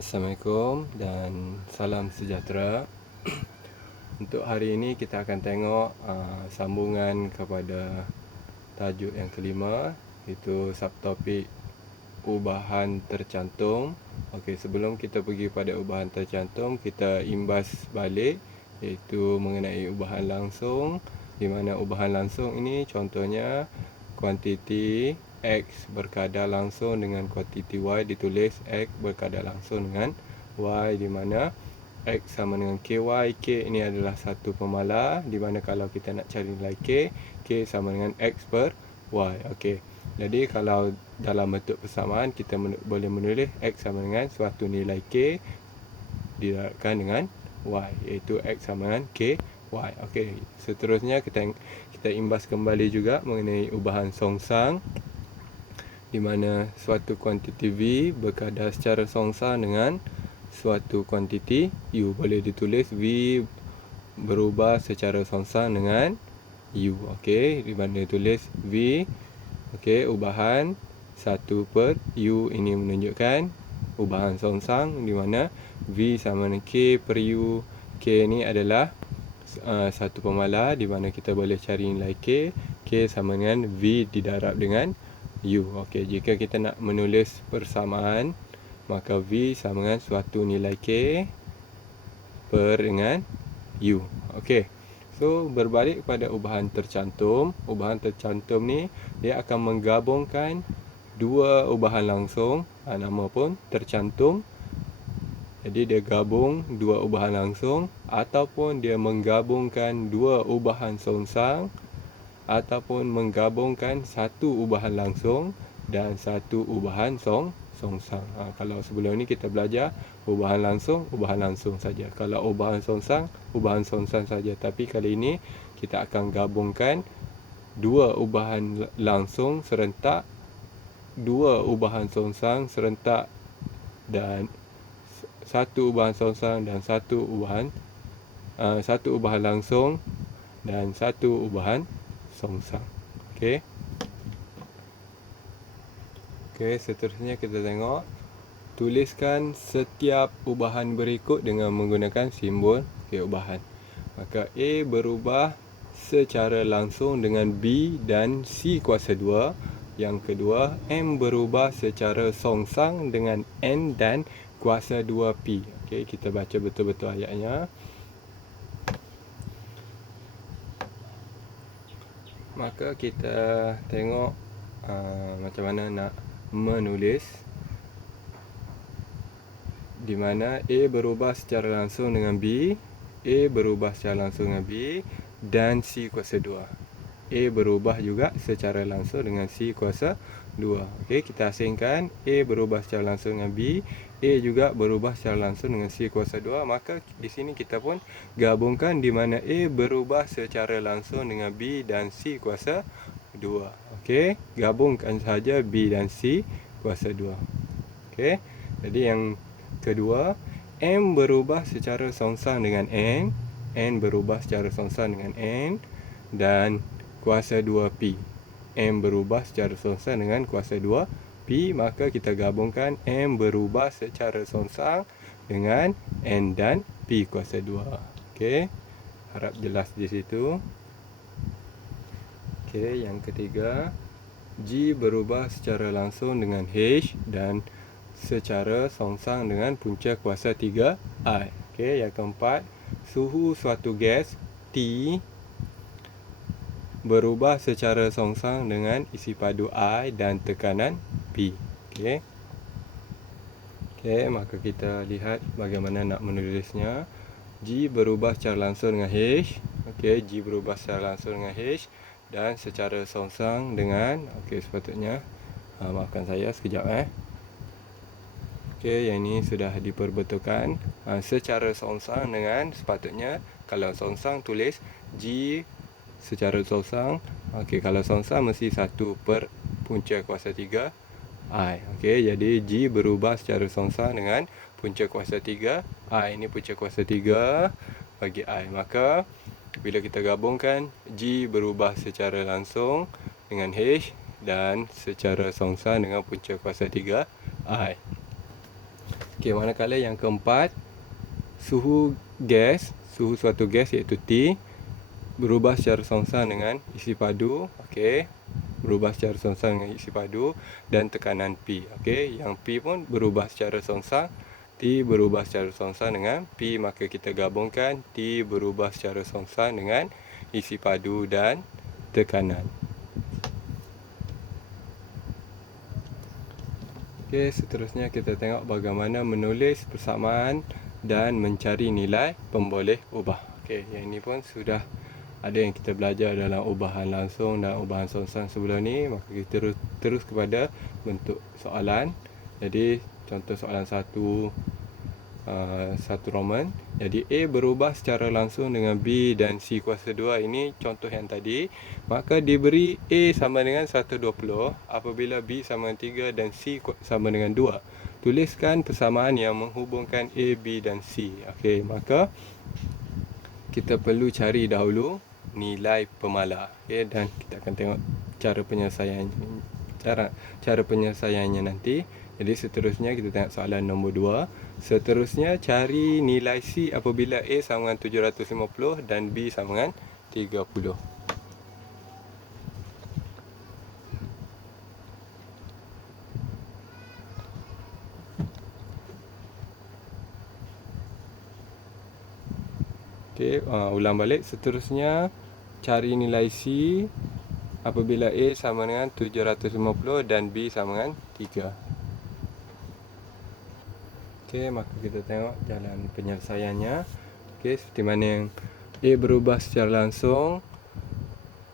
Assalamualaikum dan salam sejahtera. Untuk hari ini kita akan tengok sambungan kepada tajuk yang kelima, iaitu subtopik ubahan tercantum. Okey, sebelum kita pergi pada ubahan tercantum, kita imbas balik, iaitu mengenai ubahan langsung, di mana ubahan langsung ini contohnya kuantiti X berkadar langsung dengan kuantiti Y ditulis X berkadar langsung dengan Y, di mana X sama dengan KY. K ini adalah satu pemalar, di mana kalau kita nak cari nilai K sama dengan X per Y. Okey, jadi kalau dalam bentuk persamaan kita boleh menulis X sama dengan suatu nilai K didarabkan dengan Y, iaitu X sama dengan KY. Okey, seterusnya kita imbas kembali juga mengenai ubahan songsang, di mana suatu kuantiti V berkadar secara songsang dengan suatu kuantiti U. Boleh ditulis V berubah secara songsang dengan U. Okey, di mana ditulis V, okey, ubahan 1 per U ini menunjukkan ubahan songsang, di mana V sama dengan K per U. K ni adalah satu pemalar, di mana kita boleh cari nilai K. K sama dengan V didarab dengan U. Okey, jika kita nak menulis persamaan, maka V sama dengan suatu nilai K per dengan U. Okey, so berbalik kepada ubahan tercantum. Ubahan tercantum ni dia akan menggabungkan dua ubahan langsung, nama pun tercantum. Jadi dia gabung dua ubahan langsung, ataupun dia menggabungkan dua ubahan songsang, ataupun menggabungkan satu ubahan langsung dan satu ubahan songsang. Kalau sebelum ni kita belajar ubahan langsung saja. Kalau ubahan songsang saja. Tapi kali ini kita akan gabungkan dua ubahan langsung serentak, dua ubahan songsang serentak, dan satu ubahan songsang dan satu ubahan langsung dan satu ubahan songsang. Okey. Okey, seterusnya kita tengok, tuliskan setiap ubahan berikut dengan menggunakan simbol ubahan. Maka A berubah secara langsung dengan B dan C kuasa 2. Yang kedua, M berubah secara songsang dengan N dan kuasa 2P. Okey, kita baca betul-betul ayatnya. Maka kita tengok macam mana nak menulis, di mana A berubah secara langsung dengan B, A berubah secara langsung dengan B, dan C kuasa 2. A berubah juga secara langsung dengan C kuasa 2. Okey, kita asingkan A berubah secara langsung dengan B, A juga berubah secara langsung dengan C kuasa 2. Maka di sini kita pun gabungkan, di mana A berubah secara langsung dengan B dan C kuasa 2. Okey, gabungkan saja B dan C kuasa 2. Okey, jadi yang kedua, M berubah secara songsang dengan N, N berubah secara songsang dengan N, dan kuasa 2P. M berubah secara songsang dengan kuasa 2P, maka kita gabungkan M berubah secara songsang dengan N dan P kuasa 2. Okey, harap jelas di situ. Okey, yang ketiga, G berubah secara langsung dengan H dan secara songsang dengan punca kuasa 3I. Okey, yang keempat, suhu suatu gas T berubah secara songsang dengan isi padu I dan tekanan P. Okey. Okey, maka kita lihat bagaimana nak menulisnya. G berubah secara langsung dengan H. Okey, G berubah secara langsung dengan H dan secara songsang dengan, okey, sepatutnya maafkan saya sekejap Okey, yang ini sudah diperbetulkan. Secara songsang dengan, sepatutnya kalau songsang tulis G secara songsang. Okey, kalau songsang mesti 1 per punca kuasa 3 I. Okey, jadi G berubah secara songsang dengan punca kuasa 3 I. Ini punca kuasa 3 bagi I. Maka bila kita gabungkan, G berubah secara langsung dengan H dan secara songsang dengan punca kuasa 3 I. Okey, manakala yang keempat, suhu suatu gas iaitu T berubah secara songsang dengan isi padu, okey. Berubah secara songsang dengan isi padu dan tekanan P. Okey, yang P pun berubah secara songsang, T berubah secara songsang dengan P, maka kita gabungkan T berubah secara songsang dengan isi padu dan tekanan. Okey, seterusnya kita tengok bagaimana menulis persamaan dan mencari nilai pemboleh ubah. Okey, yang ini pun sudah ada yang kita belajar dalam ubahan langsung dan ubahan songsang sebelum ni. Maka kita terus kepada bentuk soalan. Jadi contoh soalan 1 Roman. Jadi A berubah secara langsung dengan B dan C kuasa 2. Ini contoh yang tadi. Maka diberi A sama dengan 120 apabila B sama dengan 3 dan C sama dengan 2. Tuliskan persamaan yang menghubungkan A, B dan C. Okey, maka kita perlu cari dahulu nilai pemalar. Okey, dan kita akan tengok cara penyelesaiannya nanti. Jadi seterusnya kita tengok soalan nombor 2. Seterusnya cari nilai C apabila A sama dengan 750 dan B sama dengan 30. Okey, ulang balik. Seterusnya cari nilai C apabila A sama dengan 750 dan B sama dengan 3. Okey, maka kita tengok jalan penyelesaiannya. Okey, seperti mana yang A berubah secara langsung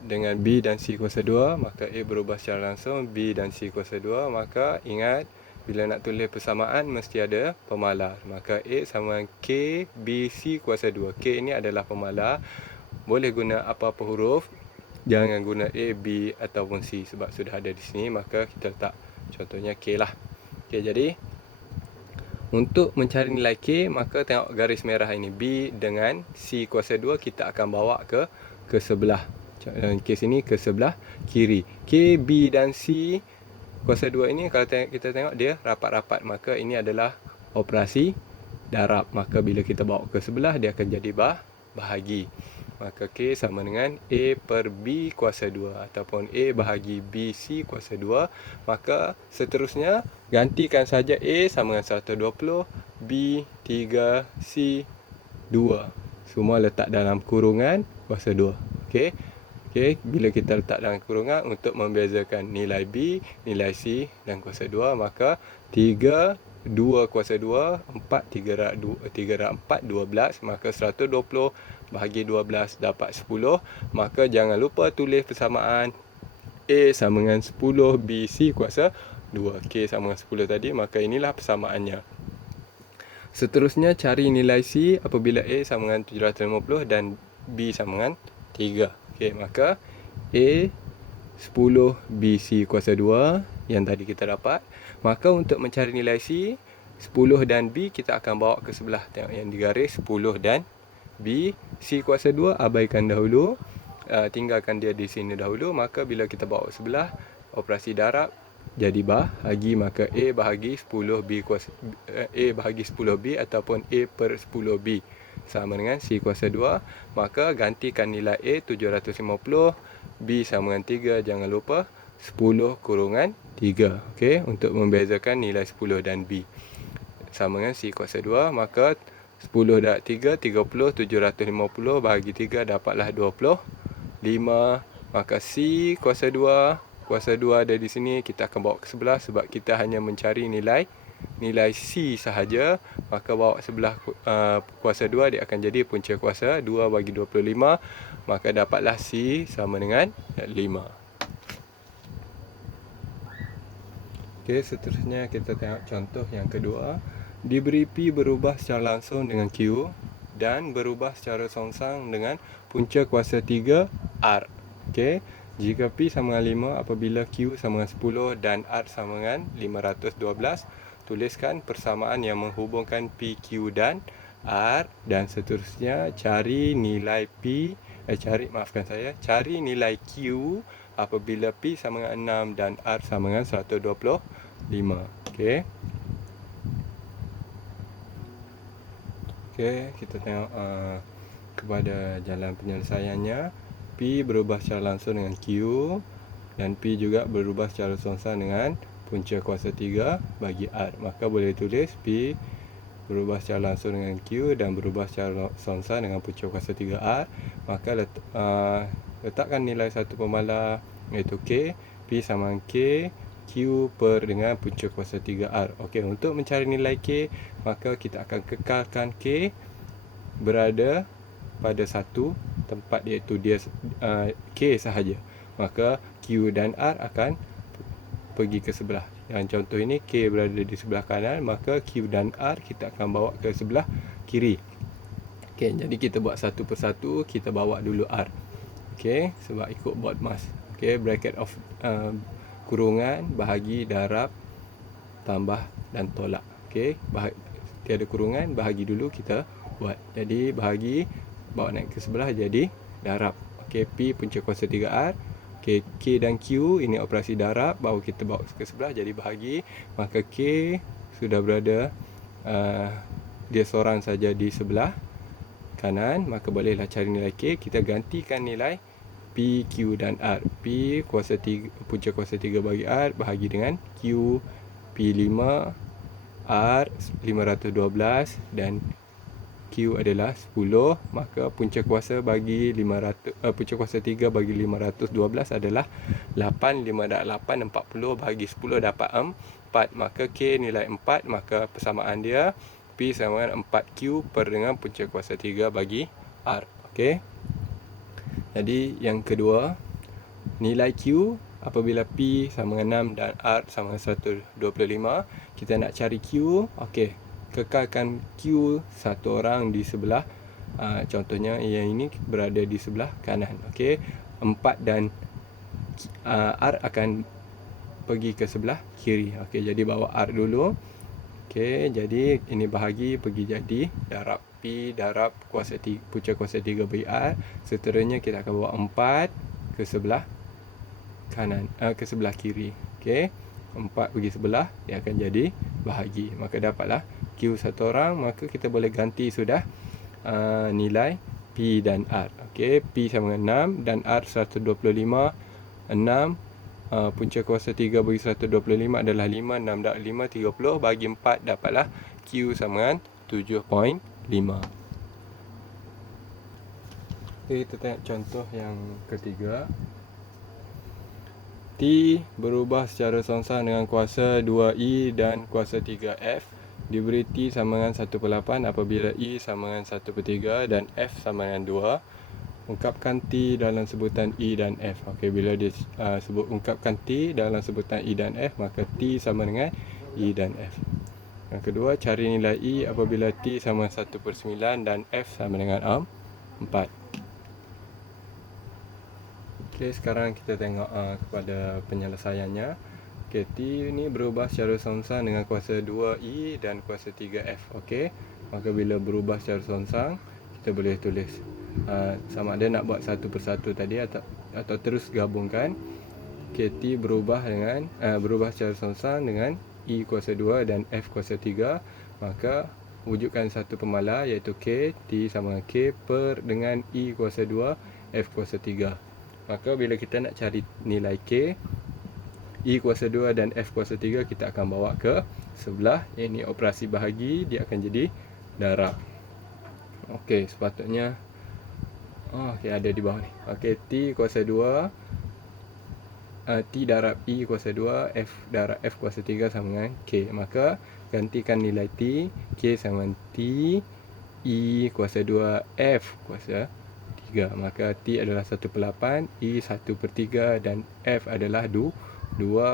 dengan B dan C kuasa 2, maka A berubah secara langsung B dan C kuasa 2. Maka ingat, bila nak tulis persamaan mesti ada pemalar. Maka A sama dengan K B C kuasa 2. K ini adalah pemalar. Boleh guna apa-apa huruf, jangan guna A, B ataupun C sebab sudah ada di sini. Maka kita letak contohnya K lah. Okey, jadi untuk mencari nilai K, maka tengok garis merah ini, B dengan C kuasa 2 kita akan bawa ke sebelah. Dalam kes ini ke sebelah kiri. K, B dan C kuasa 2 ini kalau kita tengok dia rapat-rapat, maka ini adalah operasi darab. Maka bila kita bawa ke sebelah, dia akan jadi bahagi. Maka K sama dengan A per B kuasa 2 ataupun A bahagi B C kuasa 2. Maka seterusnya gantikan saja A sama dengan 120, B 3, C 2. Semua letak dalam kurungan kuasa 2. Okey. Okey, bila kita letak dalam kurungan untuk membezakan nilai B, nilai C dan kuasa 2, maka 3 2 kuasa 2, 4 3 rak 4 12, maka 120 bahagi 12 dapat 10. Maka jangan lupa tulis persamaan A sama dengan 10 B C kuasa 2. K sama dengan 10 tadi, maka inilah persamaannya. Seterusnya cari nilai C apabila A sama dengan 750 dan B sama dengan 3. Okey, maka A 10 BC kuasa 2 yang tadi kita dapat. Maka untuk mencari nilai C, 10 dan B kita akan bawa ke sebelah. Tengok yang digaris 10 dan B. C kuasa 2 abaikan dahulu, tinggalkan dia di sini dahulu. Maka bila kita bawa ke sebelah, operasi darab jadi bahagi. Maka A bahagi 10 B kuasa A bahagi 10 B ataupun A per 10 B sama dengan C kuasa 2. Maka gantikan nilai A 750, B sama dengan 3, jangan lupa 10 kurungan 3. Okey, untuk membezakan nilai 10 dan B sama dengan C kuasa 2. Maka 10 darab 3, 30, 750 bahagi 3 dapatlah 25. Maka C kuasa 2 ada di sini, kita akan bawa ke sebelah sebab kita hanya mencari nilai C sahaja. Maka bawa sebelah kuasa 2, dia akan jadi punca kuasa 2 bagi 25. Maka dapatlah C sama dengan 5. Okey, seterusnya kita tengok contoh yang kedua. Diberi P berubah secara langsung dengan Q dan berubah secara songsang dengan punca kuasa 3 R. Okey, jika P sama dengan 5 apabila Q sama dengan 10 dan R sama dengan 512, tuliskan persamaan yang menghubungkan P, Q dan R. Dan seterusnya cari nilai cari nilai Q apabila P sama dengan 6 dan R sama dengan 125. Okey. Okey, kita tengok kepada jalan penyelesaiannya. P berubah secara langsung dengan Q, dan P juga berubah secara songsang dengan punca kuasa 3 bagi R. Maka boleh tulis P berubah secara langsung dengan Q dan berubah secara songsang dengan punca kuasa 3R. Maka letakkan nilai satu pemalar, iaitu K. P sama dengan K Q per dengan punca kuasa 3R. Okey, untuk mencari nilai K, maka kita akan kekalkan K berada pada satu tempat, iaitu dia K sahaja. Maka Q dan R akan pergi ke sebelah. Yang contoh ini K berada di sebelah kanan, maka Q dan R kita akan bawa ke sebelah kiri. Okey, jadi kita buat satu persatu. Kita bawa dulu R. Okey, sebab ikut board mas. Okey, bracket of kurungan, bahagi, darab, tambah dan tolak. Okey, tiada kurungan, bahagi dulu kita buat. Jadi bahagi bawa naik ke sebelah jadi darab. Okey, P punca kuasa 3R. Okey, K dan Q ini operasi darab, baru kita bawa ke sebelah jadi bahagi. Maka K sudah berada dia seorang saja di sebelah kanan, maka bolehlah cari nilai K. Kita gantikan nilai P, Q dan R. P kuasa 3, punca kuasa 3 bagi R bahagi dengan Q P5, R 512 dan Q adalah 10. Maka punca kuasa bagi 500, punca kuasa 3 bagi 512 adalah 8. 5 darab 8, 40 bahagi 10 dapat 4. Maka K nilai 4, maka persamaan dia P sama dengan 4Q per dengan punca kuasa 3 bagi R. Okey. Jadi yang kedua, nilai Q apabila P sama dengan 6 dan R sama dengan 125. Kita nak cari Q. Okey, kekalkan Q satu orang di sebelah, contohnya yang ini berada di sebelah kanan. Okey, 4 dan R akan pergi ke sebelah kiri. Okey, jadi bawa R dulu. Okey, jadi ini bahagi pergi jadi darab P darab kuasa 3, punca kuasa 3 bagi R. Seterusnya kita akan bawa 4 ke sebelah kanan, ke sebelah kiri. Okey, 4 pergi sebelah, dia akan jadi bahagi. Maka dapatlah Q satu orang. Maka kita boleh ganti sudah nilai P dan R. Okey, P sama dengan 6 dan R 125. 6 punca kuasa 3 bagi 125 adalah 5. 6 darab 5, 30 bagi 4 dapatlah Q sama dengan 7.5. Okey, kita tengok contoh yang ketiga. T berubah secara songsang dengan kuasa 2E dan kuasa 3F. Diberi T sama dengan 1/8 apabila E sama dengan 1/3 dan F sama dengan 2. Ungkapkan T dalam sebutan E dan F. Okey, bila dia ungkapkan T dalam sebutan E dan F, maka T sama dengan E dan F. Yang kedua, cari nilai E apabila T sama 1/9 dan F sama dengan 4. Okey, sekarang kita tengok kepada penyelesaiannya. Okey, T ini berubah secara songsang dengan kuasa 2E dan kuasa 3F. Okey, maka bila berubah secara songsang, kita boleh tulis sama ada nak buat satu persatu tadi atau terus gabungkan. Okey, T berubah secara songsang dengan E kuasa 2 dan F kuasa 3. Maka wujudkan satu pemalar, iaitu K. T sama dengan K per dengan E kuasa 2, F kuasa 3. Maka bila kita nak cari nilai K, E kuasa 2 dan F kuasa 3, kita akan bawa ke sebelah. Ini operasi bahagi, dia akan jadi darab. Okey, sepatutnya okey, ada di bawah ni. Okey, T kuasa 2, T darab E kuasa 2, F darab F kuasa 3 sama dengan K. Maka gantikan nilai T. K sama dengan T E kuasa 2, F kuasa 3. Maka T adalah 1/8, E 1/3 dan F adalah 2.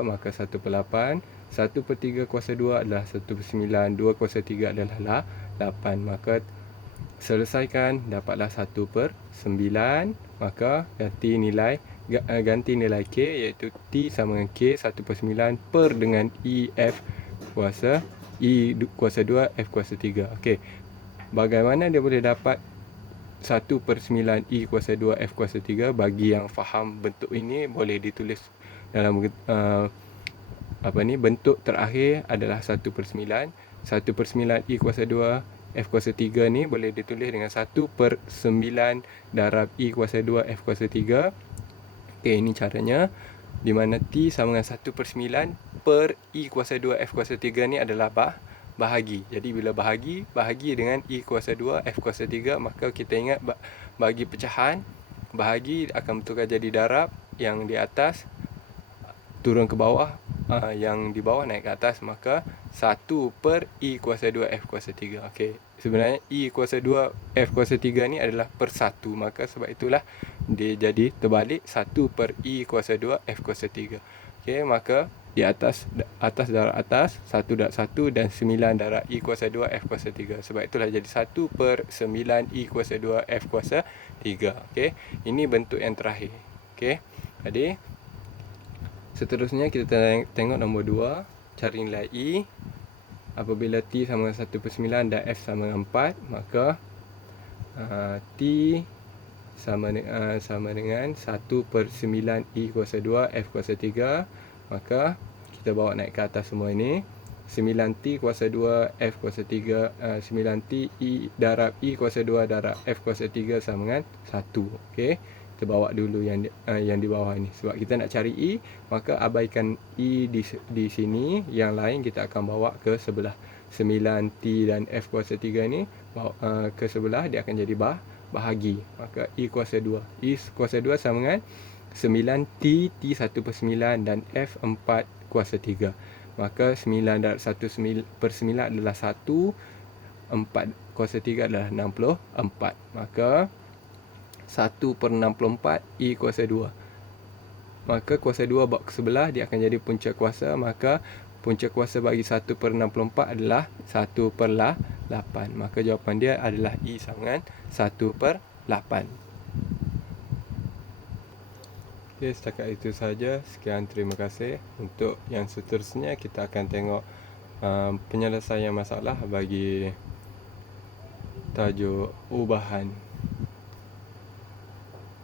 Maka 1/8, 1/3 kuasa 2 adalah 1/9, 2 kuasa 3 adalah 8. Maka selesaikan, dapatlah 1/9. Maka ganti nilai K, iaitu T sama dengan K 1/9 per dengan E kuasa 2, F kuasa 3. Okey, bagaimana dia boleh dapat 1/9 E kuasa 2, F kuasa 3? Bagi yang faham bentuk ini, boleh ditulis dalam bentuk terakhir adalah 1/9. 1/9 E kuasa 2, F kuasa 3 ni boleh ditulis dengan 1/9 darab I kuasa 2 F kuasa 3. Okey, ini caranya. Di mana T sama dengan 1/9 per I kuasa 2 F kuasa 3 ni adalah bahagi. Jadi bila bahagi dengan I kuasa 2 F kuasa 3, maka kita ingat bagi pecahan, bahagi akan betulkan jadi darab, yang di atas turun ke bawah, yang di bawah naik ke atas, maka 1 per I kuasa 2 F kuasa 3. Okey, sebenarnya I kuasa 2 F kuasa 3 ni adalah per 1, maka sebab itulah dia jadi terbalik 1 per I kuasa 2 F kuasa 3. Okey, maka di atas darab atas 1 darab 1 dan 9 darab I kuasa 2 F kuasa 3. Sebab itulah jadi 1/9 I kuasa 2 F kuasa 3. Okey, ini bentuk yang terakhir. Okey, jadi seterusnya kita tengok nombor 2, cari nilai I. Apabila T sama dengan 1/9 dan F sama dengan 4, maka T sama dengan 1/9 I kuasa 2 F kuasa 3. Maka kita bawa naik ke atas semua ini. 9T kuasa 2 F kuasa 3, 9T I darab I kuasa 2 darab F kuasa 3 sama dengan 1. Okey, kita bawa dulu yang di bawah ni. Sebab kita nak cari I, maka abaikan I di sini, yang lain kita akan bawa ke sebelah. 9T dan F kuasa 3 ni bawa ke sebelah, dia akan jadi bahagi. Maka I kuasa 2. I kuasa 2 sama dengan 9T, T 1/9 dan F 4 kuasa 3. Maka 9 darab 1/9 adalah 1, 4 kuasa 3 adalah 64. Maka 1/64 I kuasa 2. Maka kuasa 2 bawa ke sebelah, dia akan jadi punca kuasa. Maka punca kuasa bagi 1/64 adalah 1/8. Maka jawapan dia adalah I sama dengan 1/8. Okey, setakat itu saja. Sekian, terima kasih. Untuk yang seterusnya kita akan tengok penyelesaian masalah bagi tajuk ubahan.